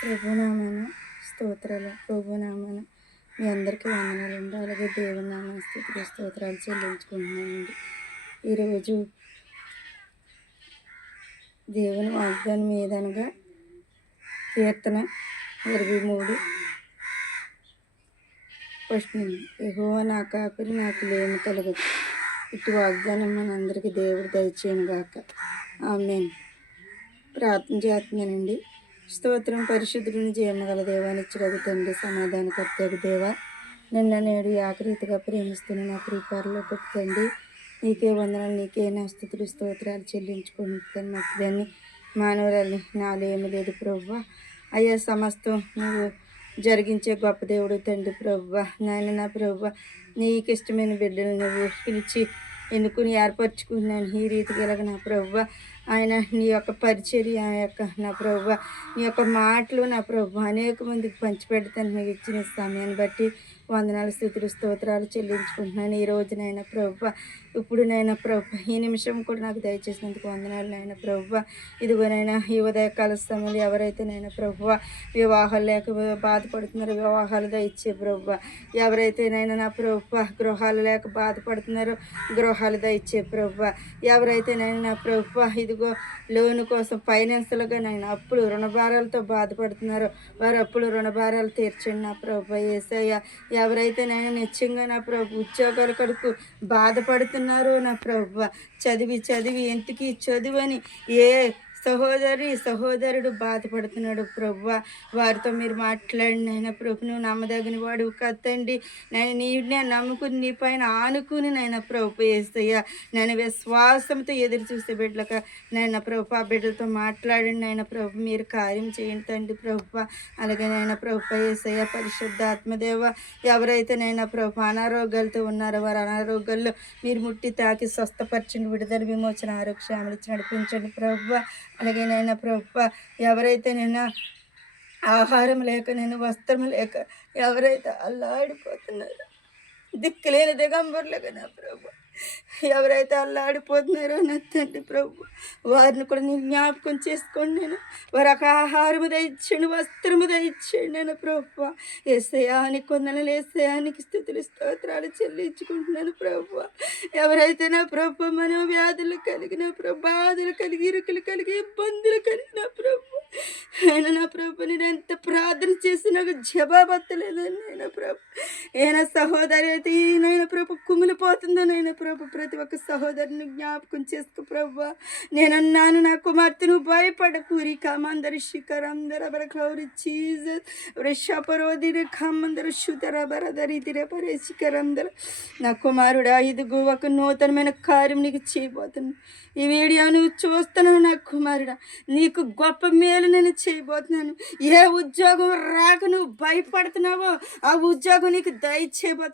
ప్రభునామాన స్తోత్రాలు. ప్రభునామాన మీ అందరికీ వందనాలండి. అలాగే దేవుని నామాన స్తుతులు స్తోత్రాలు చెల్లించుకుంటున్నానండి. ఈరోజు దేవుని వాగ్దానం ఏదనగా కీర్తన 23 ఫస్ట్ నుండి. యెహోవా నా కాపరి, నాకు లేమి కలగదు. ఇటు వాగ్దానం మనందరికీ దేవుడు దయచేయను గాక. ఆమేన్. ప్రార్థన చేస్తున్నానండి. స్తోత్రం. పరిశుద్ధుని జీవమగల దేవానిచ్చుడగు తండ్రి, సమాధానకర్తగు దేవా, నిన్న నేడు ఆఖరీతిగా ప్రేమిస్తున్న నా ప్రియపరలోక తండ్రి, నీకే వందనాలు, నీకే నా స్తుతులు స్తోత్రాలు చెల్లించుకుంటాను. మధ్యాన్ని మానవురాల్ని, నాలో ఏమి లేదు ప్రభువా. అయ్యా, సమస్తం నువ్వు జరిగించే గొప్ప దేవుడు తండ్రి ప్రభువా. నాయన నా ప్రభువా, నీకు ఇష్టమైన బిడ్డలు నువ్వు పిలిచి ఎన్నుకుని ఏర్పరచుకున్నాను. ఈ రీతికి ఎలాగ నా ప్రభువా, ఆయన నీ యొక్క పరిచర్య, ఆ యొక్క నా ప్రభువా, నీ యొక్క మాటలు నా ప్రభువా అనేక మందికి పంచిపెడతాను. నువ్వు ఇచ్చిన సమయాన్ని బట్టి వందనాలు, స్తుతులు స్తోత్రాలు చెల్లించుకుంటున్నాను. ఈ రోజునైనా ప్రభువా, ఇప్పుడు నైనా ప్రభువా, ఈ నిమిషం కూడా నాకు దయచేసినందుకు వందనాలు నాయన ప్రభువా. ఇదిగోనైనా ఈ ఉదయకాల సమయంలో ఎవరైతే నైనా ప్రభువా వివాహాలు లేక బాధపడుతున్నారో వివాహాలు దయచే ప్రభువా, ఎవరైతే నైనా నా ప్రభువా గృహాలు లేక బాధపడుతున్నారో గృహాలు దయచే ప్రభువా, ఎవరైతే నైనా నా ప్రభువా ఇదిగో లోను కోసం ఫైనాన్షియల్గా నైనా అప్పులు రుణభారాలతో బాధపడుతున్నారో వారు అప్పులు రుణభారాలు తీర్చండి నా ప్రభువా యేసయ్య. ఎవరైతే నేను నిత్యంగా నా ప్రభు ఉద్యోగాల కొరకు బాధపడుతున్నారో నా ప్రభువా, చదివి ఎందుకు చదువని ఏ సహోదరుడు బాధపడుతున్నాడు ప్రభువా, వారితో మీరు మాట్లాడిన ఆయన ప్రభు, నువ్వు నమ్మదగిన వాడు కదండి. నేను నీనే నమ్ముకుని నీ పైన ఆనుకుని నైనా ప్రభు యేసయ్య, నేను విశ్వాసంతో ఎదురు చూసే బిడ్డలక నైనా ప్రభు ఆ బిడ్డలతో మాట్లాడండి నైనా ప్రభు, మీరు కార్యం చేయండి తండ్రి ప్రభువా. అలాగే నైనా ప్రభు యేసయ్య, పరిశుద్ధ ఆత్మదేవ, ఎవరైతే నైనా ప్రభు అనారోగ్యాలతో ఉన్నారో వారు అనారోగ్యాల్లో మీరు ముట్టి తాకి స్వస్థపరచండి, విడుదల విమోచన ఆరోగ్యాలు ఇచ్చి నడిపించండి ప్రభువా. అలాగే నైనా ప్రభువా, ఎవరైతే నేను ఆహారం లేక నేను వస్త్రం లేక ఎవరైతే అల్లాడిపోతున్నారో దిక్కులేని దిగంబరులుగా నా ప్రభు, ఎవరైతే అల్లాడిపోతున్నారో నా తండ్రి ప్రభు, వారిని కూడా నేను జ్ఞాపకం చేసుకోండి. నేను వారికి ఆహారము దయచండి, వస్త్రము దయచండి నేను ప్రభు. యేసయానికి వందనాలు, యేసయానికి స్తుతులు స్తోత్రాలు చెల్లించుకుంటున్నాను ప్రభు. ఎవరైతే నా ప్రభు మనోవ్యాధులు కలిగిన ప్రభు, బాధలు కలిగి ఇరుకులు కలిగి ఇబ్బందులు కలిగిన ప్రభు, ఆయన నా ప్రభు నేను ఎంత ప్రార్థన చేసి నాకు జవాబత్తలేదని నేను ప్రభు, ఏనా సహోదరి అయితే ఈయనైనా ప్రభు కుమిలిపోతుందనైనా ప్రభు, ప్రతి ఒక్క సహోదరుని జ్ఞాపకం చేసుకో ప్రభు. నేనన్నాను నా కుమార్తెను భయపడకూరి కామందరు శిఖరందర బరకౌరి చీజ్ వృషపరోదిరి కామందరు శుతర బరదరి తిరపరే శిఖరందర. నా కుమారుడా, ఇదిగో ఒక నూతనమైన కార్యం నీకు చేయబోతున్నాను. ఈ వీడియో నువ్వు చూస్తున్నావు నా కుమారుడా, నీకు గొప్ప మేలు నేను చేయబోతున్నాను. ఏ ఉద్యోగం రాక నువ్వు భయపడుతున్నావో ఆ ఉద్యోగం నీకు దయచేయబోతున్నాను.